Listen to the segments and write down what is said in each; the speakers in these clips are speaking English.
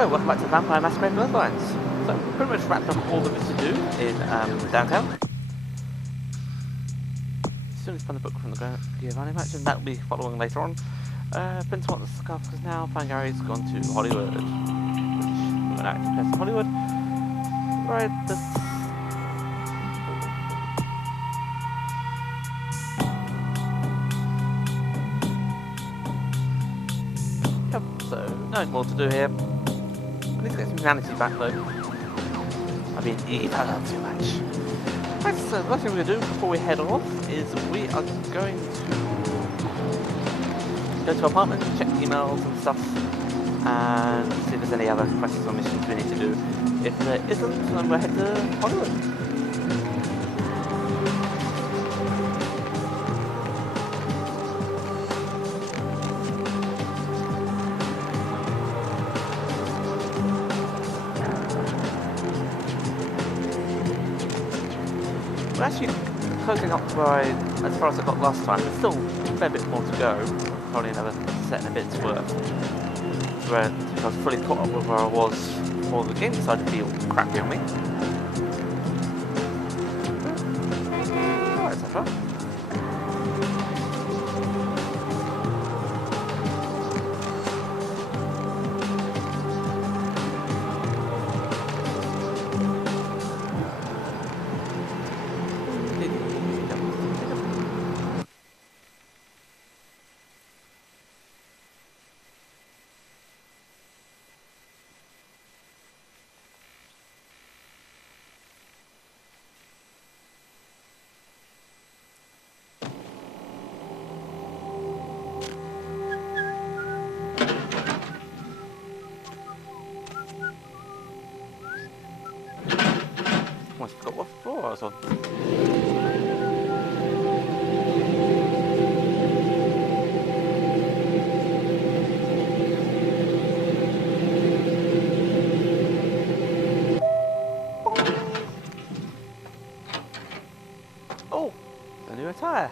Hello, welcome back to Vampire Masquerade Bloodlines. So, pretty much wrapped up all there is to do in downtown. Soon as find the book from the Giovanni match, and that will be following later on. Prince wants the scarf because now Fine Gary's gone to Hollywood. Which, an active person in Hollywood. Right, Yep, so nothing more to do here. I need to get some humanity back though. I've been eating out too much. Right, so the last thing we're going to do before we head off is we are going to go to our apartment, check emails and stuff, and see if there's any other quests or missions we need to do. If there isn't, then we'll head to Hollywood. We're actually closing up to as far as I got last time. There's still a fair bit more to go. Probably another set and a bit's worth. Where I was fully caught up with where I was before the game decided to feel crappy on me. Alright, so far. Almost forgot what floor I was on. Oh, the new attire.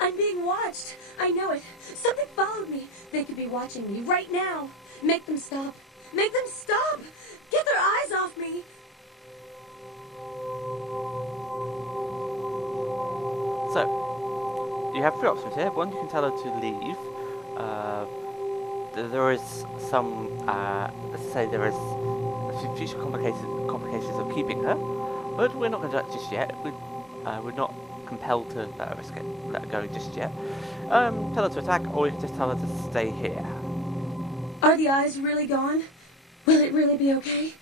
I'm being watched. I know it. Something followed me. They could be watching me right now. Make them stop. Make them stop. Get their eyes off me. So, you have three options here. One, you can tell her to leave. There is some, let's say there is future complications of keeping her, but we're not going to do that just yet. We're not compelled to let her go just yet. Tell her to attack, or you can just tell her to stay here. Are the eyes really gone? Will it really be okay?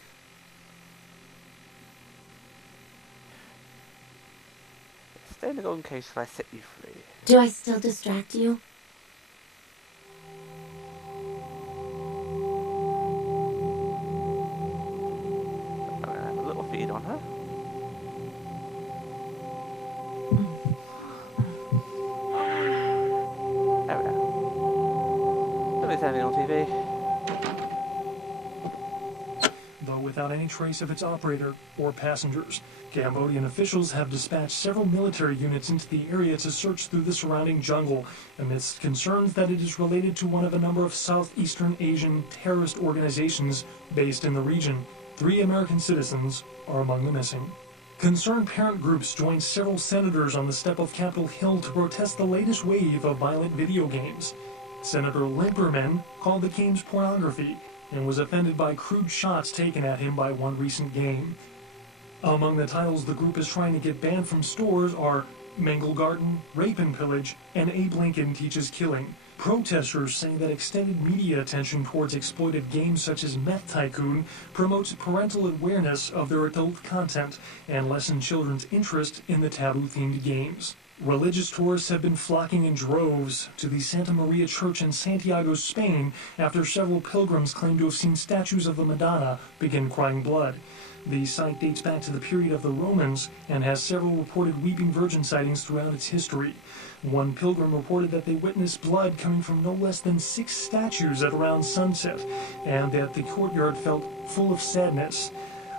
Stay in the golden cage till I set you free. Do I still distract you? I'm going to have a little feed on her. There we go. Nobody's having on TV. Though without any trace of its operator or passengers, Cambodian officials have dispatched several military units into the area to search through the surrounding jungle, amidst concerns that it is related to one of a number of Southeastern Asian terrorist organizations based in the region. 3 American citizens are among the missing. Concerned parent groups joined several senators on the step of Capitol Hill to protest the latest wave of violent video games. Senator Limperman called the games pornography and was offended by crude shots taken at him by one recent game. Among the titles the group is trying to get banned from stores are Mangle Garden, Rape and Pillage, and Abe Lincoln Teaches Killing. Protesters say that extended media attention towards exploitive games such as Meth Tycoon promotes parental awareness of their adult content and lessens children's interest in the taboo-themed games. Religious tourists have been flocking in droves to the Santa Maria Church in Santiago, Spain, after several pilgrims claim to have seen statues of the Madonna begin crying blood. The site dates back to the period of the Romans and has several reported Weeping Virgin sightings throughout its history. One pilgrim reported that they witnessed blood coming from no less than 6 statues at around sunset, and that the courtyard felt full of sadness.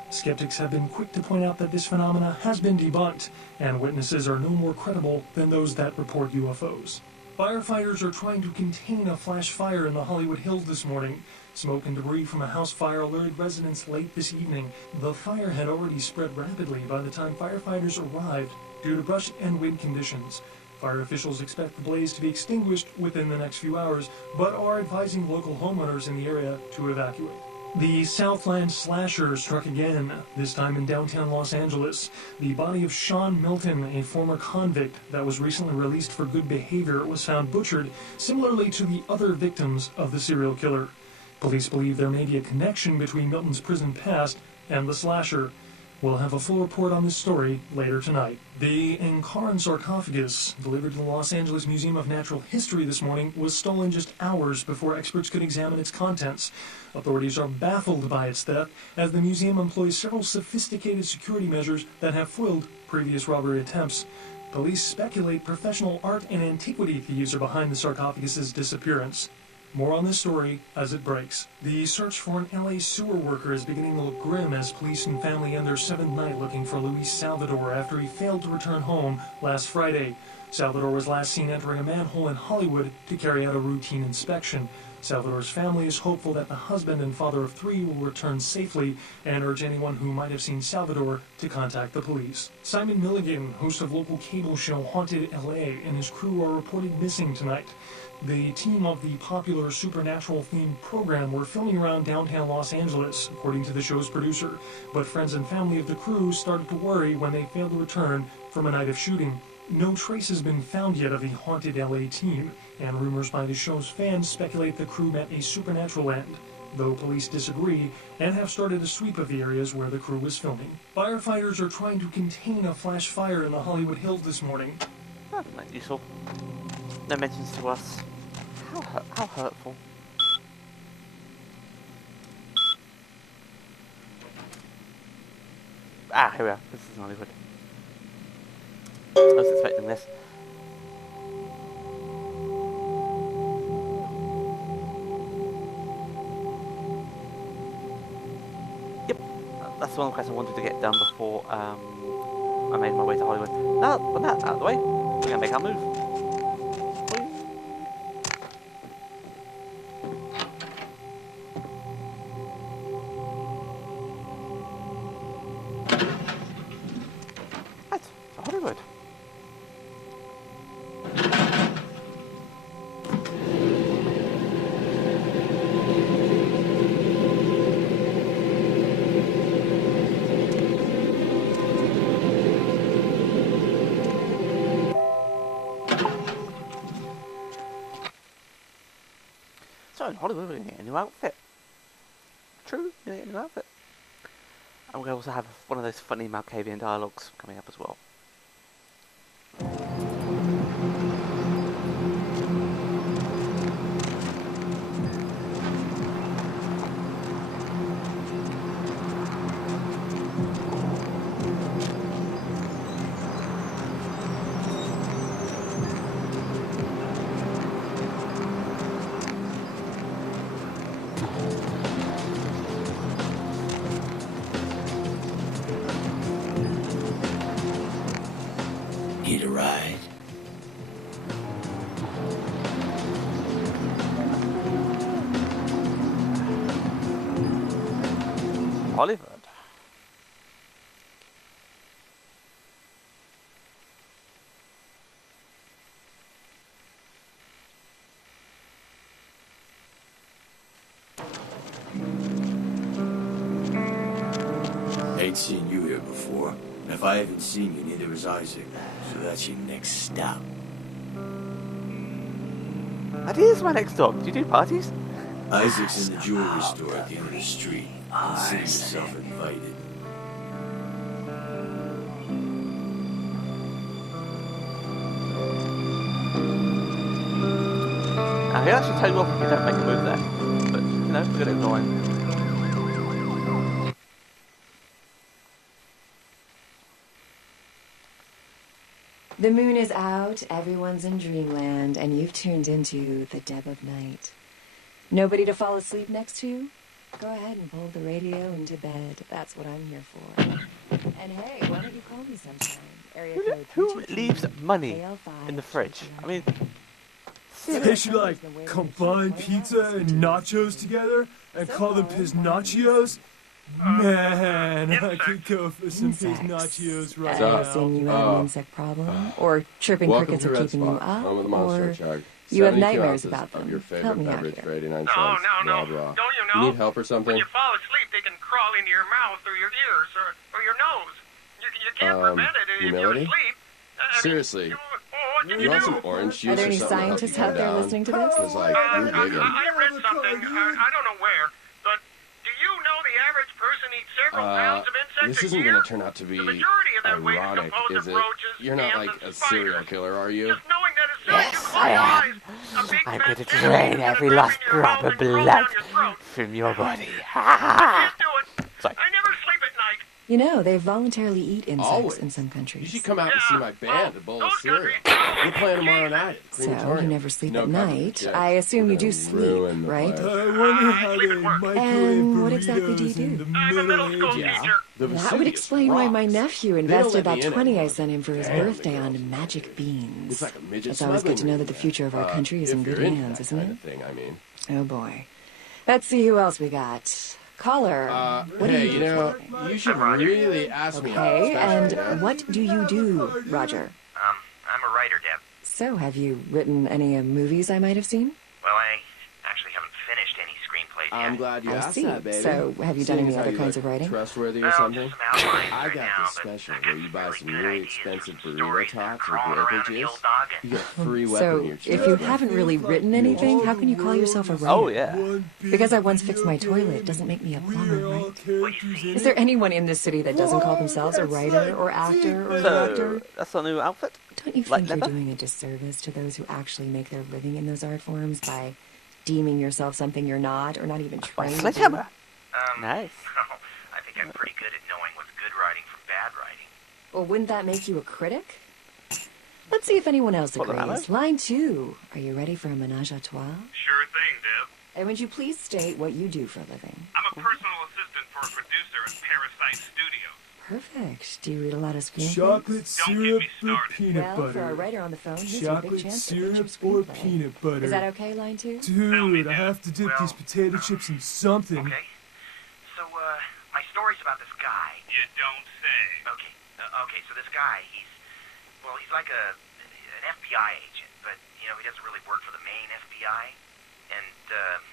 Skeptics have been quick to point out that this phenomena has been debunked, and witnesses are no more credible than those that report UFOs. Firefighters are trying to contain a flash fire in the Hollywood Hills this morning. Smoke and debris from a house fire alerted residents late this evening. The fire had already spread rapidly by the time firefighters arrived due to brush and wind conditions. Fire officials expect the blaze to be extinguished within the next few hours, but are advising local homeowners in the area to evacuate. The Southland slasher struck again, this time in downtown Los Angeles. The body of Sean Milton, a former convict that was recently released for good behavior, was found butchered, similarly to the other victims of the serial killer. Police believe there may be a connection between Milton's prison past and the slasher. We'll have a full report on this story later tonight. The Encaran sarcophagus, delivered to the Los Angeles Museum of Natural History this morning, was stolen just hours before experts could examine its contents. Authorities are baffled by its theft, as the museum employs several sophisticated security measures that have foiled previous robbery attempts. Police speculate professional art and antiquity thieves are behind the sarcophagus's disappearance. More on this story as it breaks. The search for an LA sewer worker is beginning to look grim as police and family end their seventh night looking for Luis Salvador after he failed to return home last Friday. Salvador was last seen entering a manhole in Hollywood to carry out a routine inspection. Salvador's family is hopeful that the husband and father of three will return safely and urge anyone who might have seen Salvador to contact the police. Simon Milligan, host of local cable show Haunted LA, and his crew are reported missing tonight. The team of the popular supernatural-themed program were filming around downtown Los Angeles, according to the show's producer, but friends and family of the crew started to worry when they failed to return from a night of shooting. No trace has been found yet of the Haunted LA team, and rumors by the show's fans speculate the crew met a supernatural end, though police disagree and have started a sweep of the areas where the crew was filming. Firefighters are trying to contain a flash fire in the Hollywood Hills this morning. That's not useful. No mentions to us. How hurtful. Ah, here we are. This is Hollywood. I was expecting this. Yep, that's one of the questions I wanted to get done before I made my way to Hollywood. Now, with that out of the way, we're going to make our move. Right, to Hollywood. So in Hollywood, we're going to get a new outfit. True, we're going to get a new outfit. And we'll also have one of those funny Malkavian dialogues coming up as well. Need a ride? Hollywood. Ain't seen you here before. And if I haven't seen you, neither has Isaac. So that's your next stop. That is my next dog. Do you do parties? Isaac's in the jewelry store at the end of the street. Consider yourself invited. I can actually tell you off if you don't make a move there. But, you know, we're going to ignore him. The moon is out, everyone's in dreamland, and you've tuned into the dead of night. Nobody to fall asleep next to you? Go ahead and pull the radio into bed. That's what I'm here for. And hey, why don't you call me sometime? Area code Who 323 leaves money AL5 in the fridge? I mean, They should, like, combine pizza and nachos together and call them piznachos? Man, I could go for some Insects. piznachos right Guessing you now. have an insect problem, or chirping Welcome crickets to are Red keeping you Spot, up, home of the monster or chug. you have 72 nightmares ounces about of them. your Help favorite me out beverage here. for 89 No, cents. no, Blah, no. blah. Don't you You know? need help or something? When you fall asleep, they can crawl into your mouth or your ears or your nose. You can't prevent it if you're humility? asleep. Seriously. What can You want do? some orange juice Are there or any something to help you scientists calm out there down? listening to this? Because, like, you're digging. I read something, I don't know where, but do you know the average person eats several pounds of insects This a isn't year? going to turn out to be The majority of that weight is ironic, composed is of it? roaches, You're not ants, like and a serial spiders. killer, are you? Just knowing that as soon as you Yes, close I your am. eyes, a big I'm fat going to tentacle drain is gonna every grip last into your drop mouth of and crawl blood down your throat. from your body. Can't do it. Sorry. I never sleep at night. You know, they voluntarily eat insects Always. in some You countries. should come out and see my band, a bowl of those cereal. countries- We're playing tomorrow night at So, Crematorium. you never sleep No at cover night. for I jets. assume We're you do gonna sleep, ruin the right? place. I wonder how sleep they at work. microwave And what exactly do you burritos in do? the I'm a middle Middle school Ages. teacher. The That would Vesuvius explain why my rocks. nephew They don't invested let me that in 20 I anymore. sent him for his Damn, birthday girls. on magic beans. It's like a midget It's always good to smuggling know that the ring. future of our country is if in good you're into hands, that isn't kind it? of thing, I mean. Oh boy. Let's see who else we got. Caller. What do Hey, you you do know, for a living? you should really ask me. Okay, and especially, yeah? what do you do, Roger? I'm a writer, Deb. So, have you written any movies I might have seen? Well, I actually haven't finished any screenplays yet. I'm glad you I asked see. that, baby. So, have you done Seeing any as how other you kinds look of writing? Trustworthy or Well, something? just some outlines I right got now, this but special I got where you buy really some good really ideas for expensive some burrito stories that are tots or crawling around in the beverages. old noggin. You get a free weapon So, in your if chest. you haven't really written anything, how can you call yourself a writer? Oh, yeah. Because I once fixed my toilet doesn't make me a plumber, right? Is there anyone in this city that doesn't call themselves a writer or actor or So, director? that's our new outfit. Don't you like think you're leather? doing a disservice to those who actually make their living in those art forms by deeming yourself something you're not or not even My trying to do? sledgehammer. Nice. No, I think I'm pretty good at knowing what's good writing from bad writing. Well, wouldn't that make you a critic? Let's see if anyone else What, the agrees. hammer? Line 2. Are you ready for a menage a trois? Sure thing, Deb. And would you please state what you do for a living? I'm a personal assistant for a producer at Parasite Studios. Perfect. Do you read a lot of screenplays? Chocolate Don't get syrup me or started. peanut Well, butter? for a writer on the phone, here's your big Chocolate chance to pitch your syrup or screenplay. peanut butter? Is that okay, line 2? Dude, I have to dip Well, these potato chips in something. Okay. So, my story's about this guy. You don't say. Okay, so this guy, he's like an FBI agent, but, you know, he doesn't really work for the main FBI. And,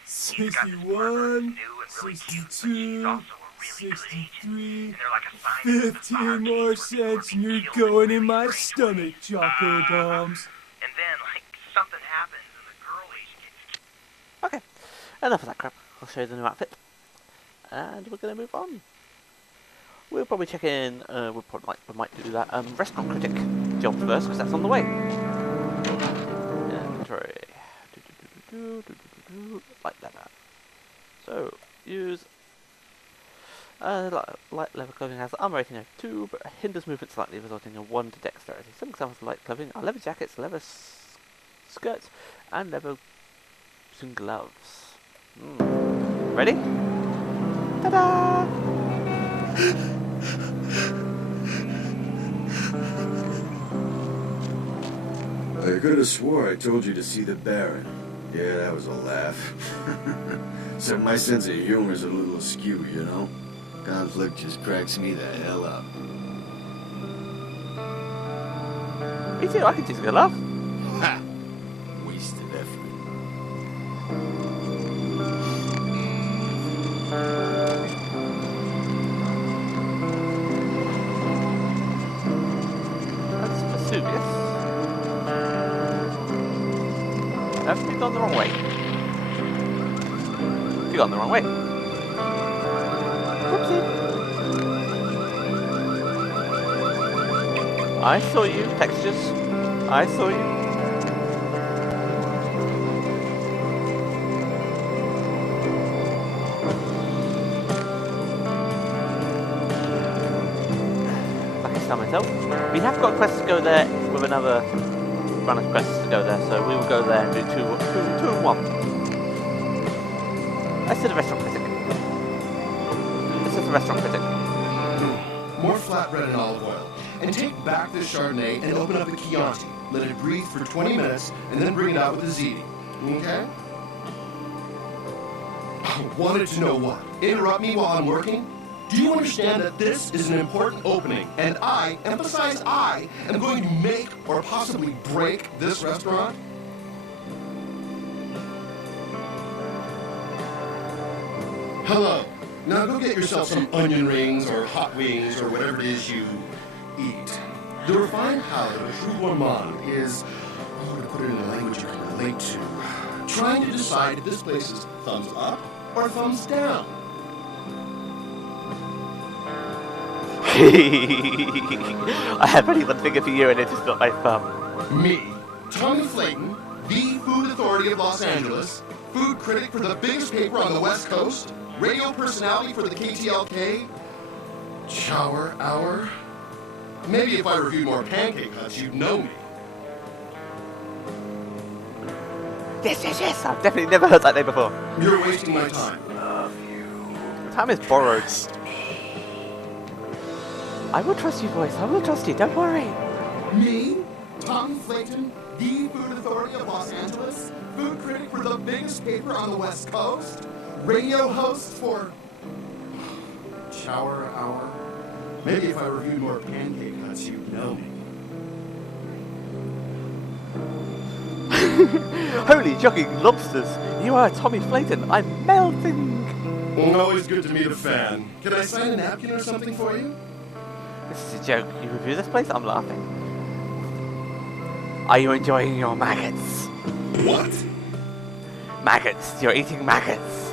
he's got this partner who's 61, new and really cute, but she's 62, also a really good agent. 63, And they're like a scientist 15 more cents and you're going in my stomach, Choco Bombs. And then, like, something happens and the girl agent gets Okay. Enough of that crap. I'll show you the new outfit. And we're going to move on. We'll probably check in, we might do that restaurant critic job first, because that's on the way. Inventory. Like that. So, use light leather clothing has armor rating of 2, but hinders movement slightly, resulting in 1 to dexterity. Some examples of light clothing are leather jackets, leather skirts, and leather boots and gloves. Ready? Ta-da! I could have swore I told you to see the Baron. Yeah, that was a laugh. Except my sense of humor's a little askew, you know? Conflict just cracks me the hell up. Me too, I can just go laugh. Ha! Wasted effort. That's Vesuvius. Have you gone the wrong way? You gone the wrong way. Whoopsie. I saw you, textures. I saw you. I can stand myself. We have got quests to go there with another run of quests to go there, so we will go there and do two and one. Let's do the restaurant critic. This is the restaurant critic. More flatbread and olive oil. And take back this Chardonnay and open up a Chianti. let it breathe for 20 minutes, and then bring it out with the ziti. Okay? Wanted to know what? Interrupt me while I'm working? Do you understand that this is an important opening, and I, emphasize I, am going to make or possibly break this restaurant? Hello. Now go get yourself some onion rings or hot wings or whatever it is you eat. The refined palate of a true gourmand is, to put it in a language you can relate to, trying to decide if this place is thumbs up or thumbs down. I have only one finger for you and it is not my thumb. Me, Tommy Flayton, the food authority of Los Angeles, food critic for the biggest paper on the West Coast, radio personality for the KTLK, Shower Hour. Maybe if I reviewed more Pancake Huts, you'd know me. Yes, I've definitely never heard that name before. You're wasting my time. The time is borrowed. I will trust you, boys. I will trust you. Don't worry. Me, Tommy Flayton, the food authority of Los Angeles, food critic for the biggest paper on the West Coast, radio host for Shower Hour. Maybe if I reviewed more Pancake Huts, you'd know me. Holy jogging lobsters! You are Tommy Flayton. I'm melting. Always good to meet a fan. Can I sign a napkin or something for you? This is a joke. You review this place? I'm laughing. Are you enjoying your maggots? What? Maggots. You're eating maggots.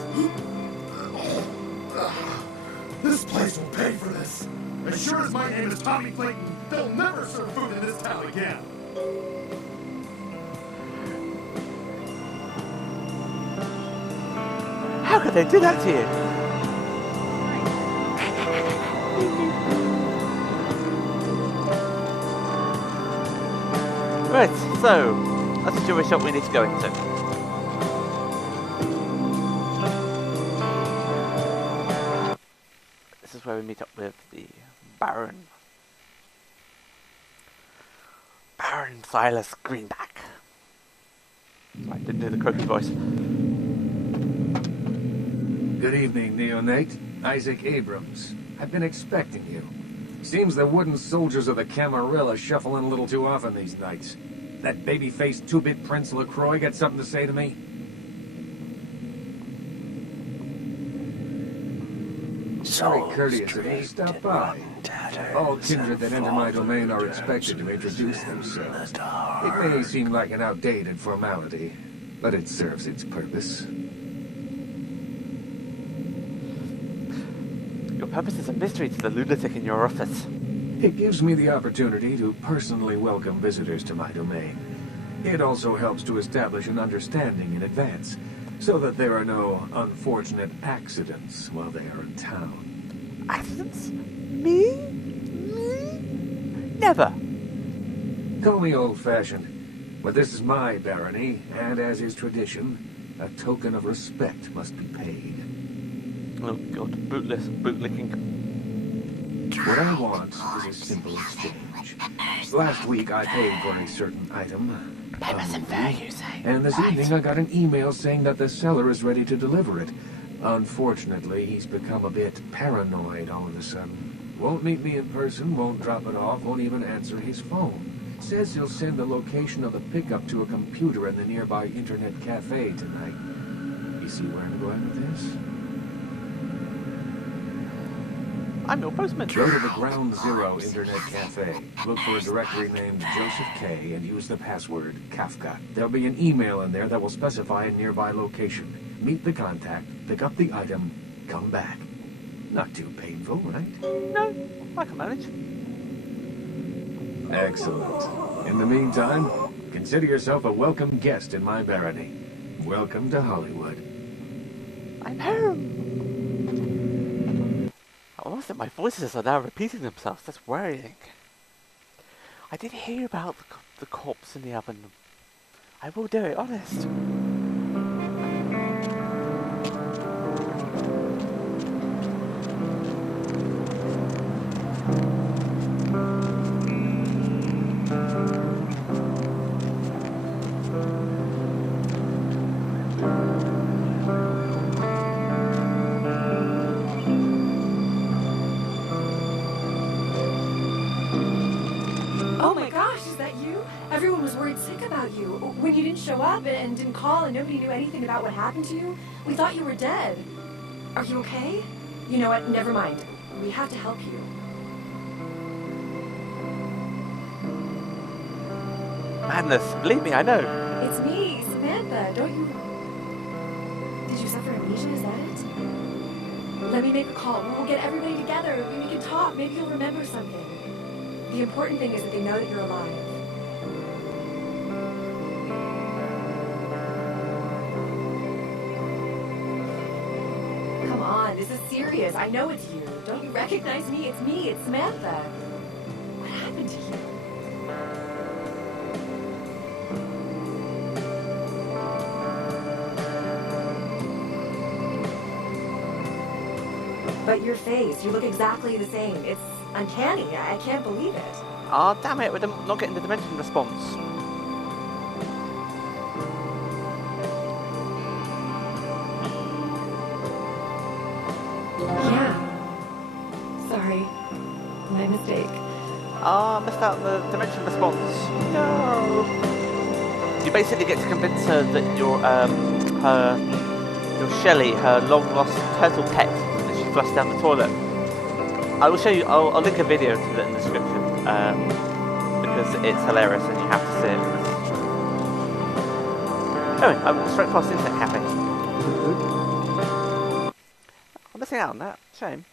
This place will pay for this. As sure as my name is Tommy Clayton, they'll never serve food in this town again. How could they do that to you? Right, so that's the jewelry shop we need to go into. This is where we meet up with the Baron. Baron Silas Greenback. I didn't do the croaky voice. Good evening, Neonate. Isaac Abrams. I've been expecting you. Seems the wooden soldiers of the Camarilla shuffle in a little too often these nights. That baby-faced two-bit Prince LaCroix got something to say to me? Very courteous of you to stop by. All kindred that enter my domain are expected to introduce themselves. It may seem like an outdated formality, but it serves its purpose. Your purpose is a mystery to the lunatic in your office. It gives me the opportunity to personally welcome visitors to my domain. It also helps to establish an understanding in advance, so that there are no unfortunate accidents while they are in town. Accidents? Me? Me? Never. Call me old-fashioned, but this is my barony, and as is tradition, a token of respect must be paid. Oh god, bootlicking. What I want is a simple exchange. Last week I paid for a certain item. And this evening I got an email saying that the seller is ready to deliver it. Unfortunately, he's become a bit paranoid all of a sudden. Won't meet me in person, won't drop it off, won't even answer his phone. Says he'll send the location of the pickup to a computer in the nearby internet cafe tonight. You see where I'm going with this? I'm your postman. Go to the Ground Zero Internet Cafe. Look for a directory named Joseph K. and use the password Kafka. There'll be an email in there that will specify a nearby location. Meet the contact, pick up the item, come back. Not too painful, right? No, I can manage. Excellent. In the meantime, consider yourself a welcome guest in my barony. Welcome to Hollywood. I'm home. I almost think my voices are now repeating themselves. That's worrying. I did hear about the corpse in the oven. I will do it, honest. Everyone was worried sick about you. When you didn't show up and didn't call and nobody knew anything about what happened to you, we thought you were dead. Are you okay? You know what? Never mind. We have to help you. Madness. Believe me, I know. It's me, Samantha. Don't you... Did you suffer amnesia? Is that it? Let me make a call. We'll get everybody together. We can talk. Maybe you'll remember something. The important thing is that they know that you're alive. Come on, this is serious. I know it's you. Don't you recognize me? It's me. It's Samantha. What happened to you? But your face, you look exactly the same. It's uncanny. I can't believe it. Ah, damn it, we're not getting the dimension response. Yeah. Sorry. My mistake. Ah, missed out the dimension response. No. You basically get to convince her that your Shelley, her long-lost turtle pet that she flushed down the toilet. I will show you. I'll link a video to it in the description because it's hilarious and you have to see it. Anyway, I'm straight past the internet cafe. I'm missing out on that. Shame.